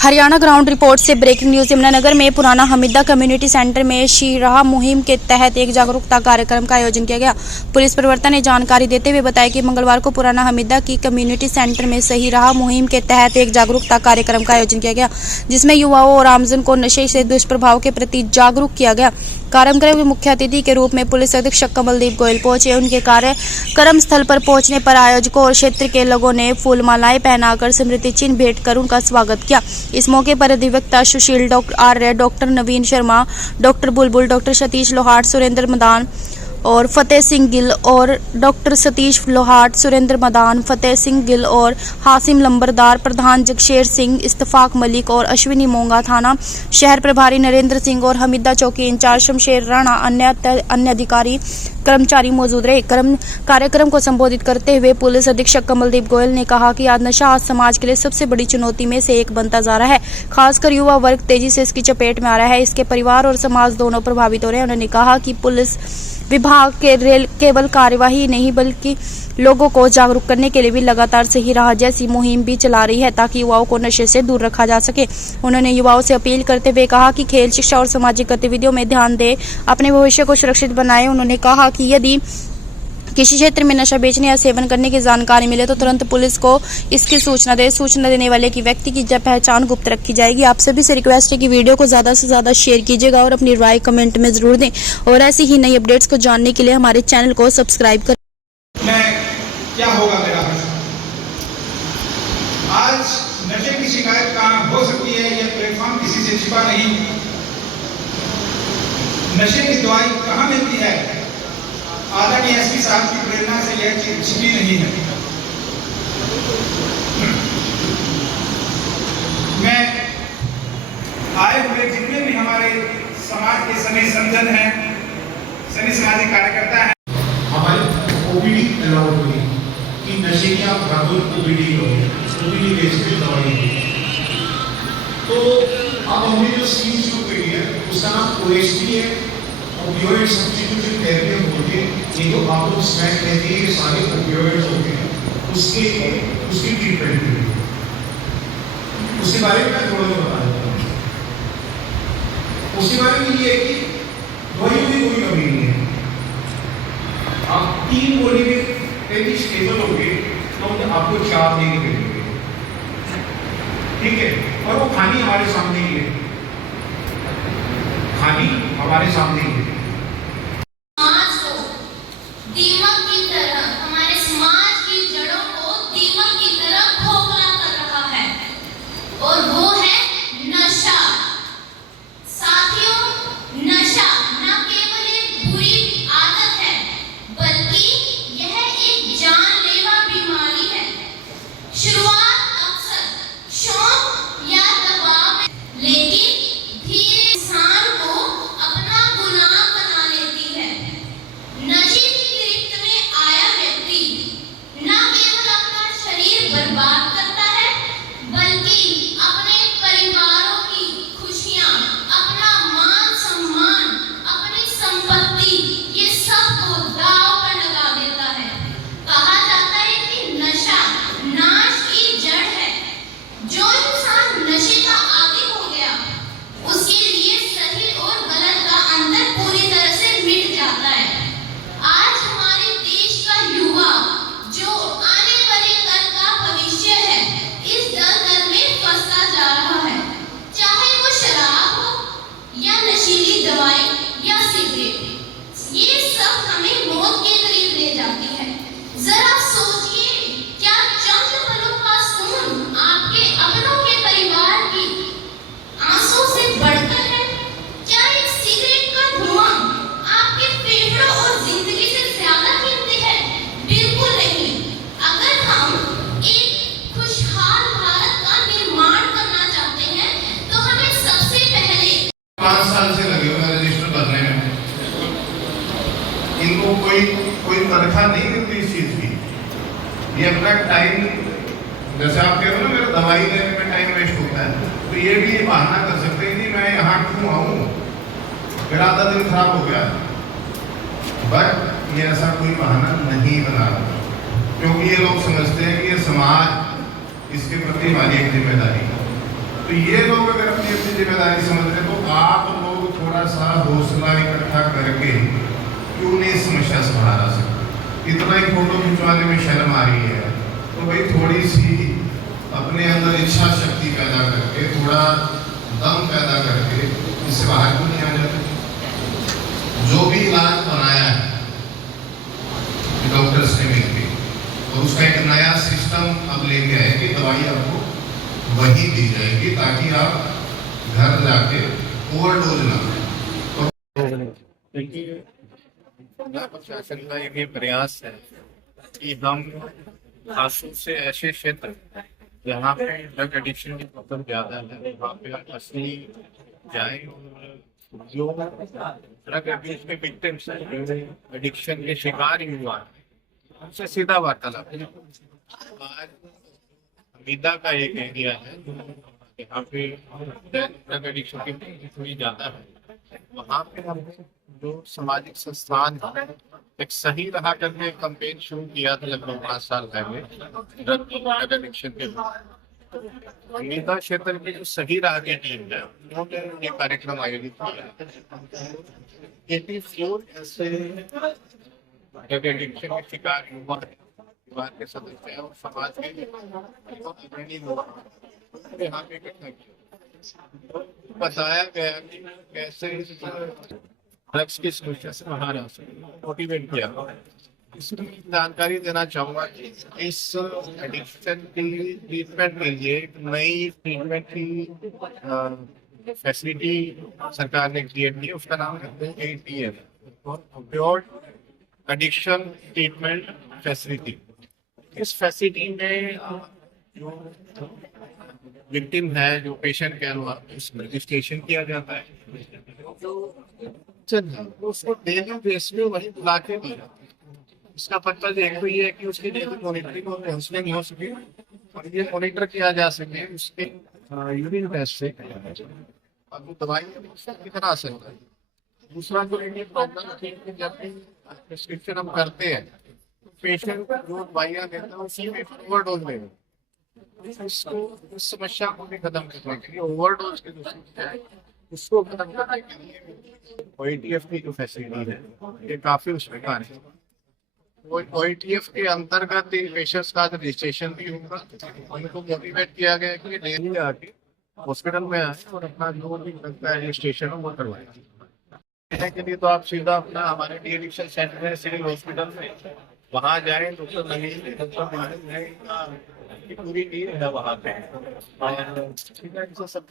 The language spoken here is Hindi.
हरियाणा ग्राउंड रिपोर्ट से ब्रेकिंग न्यूज। यमुनानगर में पुराना हमीदा कम्युनिटी सेंटर में शीराह मुहिम के तहत एक जागरूकता कार्यक्रम का आयोजन किया गया। पुलिस प्रवक्ता ने जानकारी देते हुए बताया कि मंगलवार को पुराना हमीदा की कम्युनिटी सेंटर में सही राह मुहिम के तहत एक जागरूकता कार्यक्रम का आयोजन किया गया, जिसमें युवाओं और आमजन को नशे से दुष्प्रभाव के प्रति जागरूक किया गया। कार्यक्रम के मुख्य अतिथि के रूप में पुलिस अधीक्षक कमलदीप गोयल पहुंचे। उनके कार्यक्रम स्थल पर पहुंचने पर आयोजकों और क्षेत्र के लोगों ने फूलमालाएं पहनाकर स्मृति चिन्ह भेंट कर उनका स्वागत किया। इस मौके पर अधिवक्ता सुशील, डॉक्टर आर्य, डॉक्टर नवीन शर्मा, डॉक्टर बुलबुल, डॉक्टर सतीश लोहाट, सुरेंद्र मदान और फतेह सिंह गिल और डॉक्टर सतीश लोहाट, सुरेंद्र मदान, फतेह सिंह गिल और हासिम लंबरदार, प्रधान जगशेर सिंह, इस्तफाक मलिक और अश्विनी मोंगा, थाना शहर प्रभारी नरेंद्र सिंह और हमीदा चौकी इंचार्ज शमशेर राणा, अन्य अधिकारी कर्मचारी मौजूद रहे। कार्यक्रम को संबोधित करते हुए पुलिस अधीक्षक कमलदीप गोयल ने कहा कि आज नशा आज समाज के लिए सबसे बड़ी चुनौती में से एक बनता जा रहा है। खासकर युवा वर्ग तेजी से इसकी चपेट में आ रहा है। इसके परिवार और समाज दोनों प्रभावित हो रहे हैं। उन्होंने कहा कि पुलिस विभाग केवल कार्यवाही नहीं बल्कि लोगों को जागरूक करने के लिए भी लगातार सही राह जैसी मुहिम भी चला रही है, ताकि युवाओं को नशे से दूर रखा जा सके। उन्होंने युवाओं से अपील करते हुए कहा कि खेल, शिक्षा और सामाजिक गतिविधियों में ध्यान दें, अपने भविष्य को सुरक्षित बनाएं। उन्होंने कहा कि यदि किसी क्षेत्र में नशा बेचने या सेवन करने की जानकारी मिले तो तुरंत पुलिस को इसकी सूचना दे। सूचना देने वाले की व्यक्ति की पहचान गुप्त रखी जाएगी। आप सभी से रिक्वेस्ट है कि वीडियो को ज्यादा से ज्यादा शेयर कीजिएगा और अपनी राय कमेंट में जरूर दें, और ऐसी ही नई अपडेट्स को जानने के लिए हमारे चैनल को सब्सक्राइब करें। क्या होगा मेरा आज नशे की शिकायत कहां हो सकती है, यह प्लेटफॉर्म किसी से छिपा नहीं। नशे की दवाई कहां मिलती है, आदरणीय एसपी साहब की प्रेरणा से यह छिपी नहीं है। मैं आए हुए जितने भी हमारे समाज के सभी संजन हैं, सभी सामाजिक कार्यकर्ता हैं, हमारे ओपीडी अलाउड हुई कि नशे की आप ओपीडी बेस पे दवाई दी। तो अब हमने जो स्कीम शुरू करी है उसका नाम ओएसटी है, ओपियोइड सब्स्टिट्यूशन थेरेपी बोलते हैं। ये जो आप लोग स्मैक कहते हैं, ये सारे ओपियोइड्स होते हैं, उसकी ट्रीटमेंट के लिए उसके बारे में मैं थोड़ा सा बता देता हूँ। उसके बारे में ये है कि दवाइयों की कोई कमी नहीं है। आप 3 गोली में 33 स्टेबल होंगे तो हम आपको 4 देंगे मिलेंगे, ठीक है। और वो खानी हमारे सामने ही है, खानी हमारे सामने ही है। समाज को दीमक की तरह, हमारे समाज की जड़ों को दीमक की तरह खोखला कर रहा है, और वो है नशा। साथियों, नशा न केवल एक बुरी आदत है बल्कि यह एक जानलेवा बीमारी है। शुरुआत अक्सर शौक या दबाव में, लेकिन धीरे इंसान को अपना गुनाह बना लेती है। नशे की गिरफ्त में आया व्यक्ति न केवल अपना शरीर बर्बाद करता है बल्कि अपने परिवारों की खुशियां, अपना मान सम्मान, अपनी संपत्ति, ये सब को दांव पर लगा देता है। कहा जाता है कि नशा नाश की जड़ है। जो इंसान नशे का आदी हो गया उसके लिए सही और गलत का अंतर पूरी तरह से मिट जाता है। आज हमारे देश का युवा जो आने वाले कल का भविष्य है, इस दलदल में फंसता जा रहा है। चाहे वो शराब हो या नशीली दवाई या सिगरेट, ये सब हमें मौत के करीब ले जाती है। जरा सोचिए, क्या चंद पलों का सुकून आपके अपनों के परिवार की आंसू से बढ़कर है? क्या एक सिगरेट का धुआं आपके फेफड़ों और जिंदगी से ज्यादा कीमती है? बिल्कुल नहीं। अगर हम एक खुशहाल भारत का निर्माण करना चाहते हैं तो हमें सबसे पहले 5 साल से लगे हुए रजिस्टर करने में। इनको कोई तनख्वाह नहीं मिलती इस चीज की। ये अपना टाइम, जैसे आप कह रहे हो ना मेरा दवाई लेने में टाइम वेस्ट होता है, तो ये भी बहाना कर सकते हैं कि मैं यहाँ क्यों आऊँ, मेरा आधा दिन खराब हो गया। बट ये ऐसा कोई बहाना नहीं बना रहा, क्योंकि ये लोग समझते हैं कि ये समाज, इसके प्रति हमारी एक जिम्मेदारी है। तो ये लोग अगर अपनी अपनी जिम्मेदारी समझ रहे तो आप लोग थोड़ा सा हौसला इकट्ठा करके क्यों नहीं इस समस्या से बाहर आ सकते। इतना ही फोटो खिंचवाने में शर्म आ रही है तो भाई थोड़ी सी अपने अंदर इच्छा शक्ति पैदा करके, थोड़ा दम पैदा करके इससे बाहर क्यों नहीं आ जाते। जो भी इलाज बनाया है डॉक्टर्स ने मिलकर और उसका एक नया सिस्टम अब लेके आए कि दवाई आपको वही दी जाएगी ताकि आप घर जाके ओवरडोज ना करें। देखिए, जिला प्रशासन का ये प्रयास है कि हम खासतौर से ऐसे क्षेत्र जहाँ पे ड्रग एडिक्शन की प्रॉब्लम ज्यादा है वहाँ पे असली जाए और जो ड्रग एब्यूज के विक्टिम्स हैं, एडिक्शन के शिकार हुआ है, उनसे सीधा वार्तालाप करें। आज हमीदा का एक एरिया है यहाँ पे ड्रग एडिक्शन की थोड़ी ज्यादा है, वहाँ पे हम जो सामाजिक संस्थान एक सही राह करके कैंपेन शुरू किया था लगभग 5 साल पहले ड्रग एडिक्शन के। हमीदा क्षेत्र की जो सही राह की टीम है उन्होंने ये कार्यक्रम आयोजित किया। 84 ऐसे ड्रग एडिक्शन के शिकार युवा परिवार के सदस्य और समाज के बहुत अग्रणी लोग यहाँ पे इकट्ठा किया। बताया गया कि कैसे ड्रग्स की समस्या से बाहर आ सकते, मोटिवेट किया। इसकी जानकारी देना चाहूँगा कि इस एडिक्शन की ट्रीटमेंट के लिए एक नई ट्रीटमेंट की फैसिलिटी सरकार ने क्रिएट की, उसका नाम कहते हैं ATF, ऑपियोइड एडिक्शन ट्रीटमेंट फैसिलिटी। इस फैसिलिटी में जो विक्टिम है, जो पेशेंट है, उसका रजिस्ट्रेशन किया जाता है, उसको डेली बेस में वही बुला के दिया। इसका पर्पज एक तो ये है कि उसकी डेली मॉनिटरिंग और काउंसलिंग हो सके और ये मॉनिटर किया जा सके उसके यूरिन टेस्ट से और वो दवाई कितना असर है। दूसरा जो ये प्रॉब्लम थी कि जब भी प्रिस्क्रिप्शन हम करते हैं पेशेंट जो दवाइयाँ देता है उसी में ओवरडोज ले, इसको इस समस्या को भी खत्म करने के लिए ओवरडोज के दूसरी उसको खत्म करने के लिए OITF की जो फैसिलिटी है ये काफी उसमें कार्य है। OITF के अंतर्गत इन पेशेंट्स का रजिस्ट्रेशन भी होगा। उनको मोटिवेट किया गया कि डेली आके हॉस्पिटल में आए और अपना जो भी रजिस्ट्रेशन हो वो करवाए। के लिए तो आप सीधा अपना हमारे डी एडिक्शन सेंटर है सिविल हॉस्पिटल में, वहाँ जाए डॉक्टर नवीन की पूरी टीम है वहाँ पे और ठीक है, सब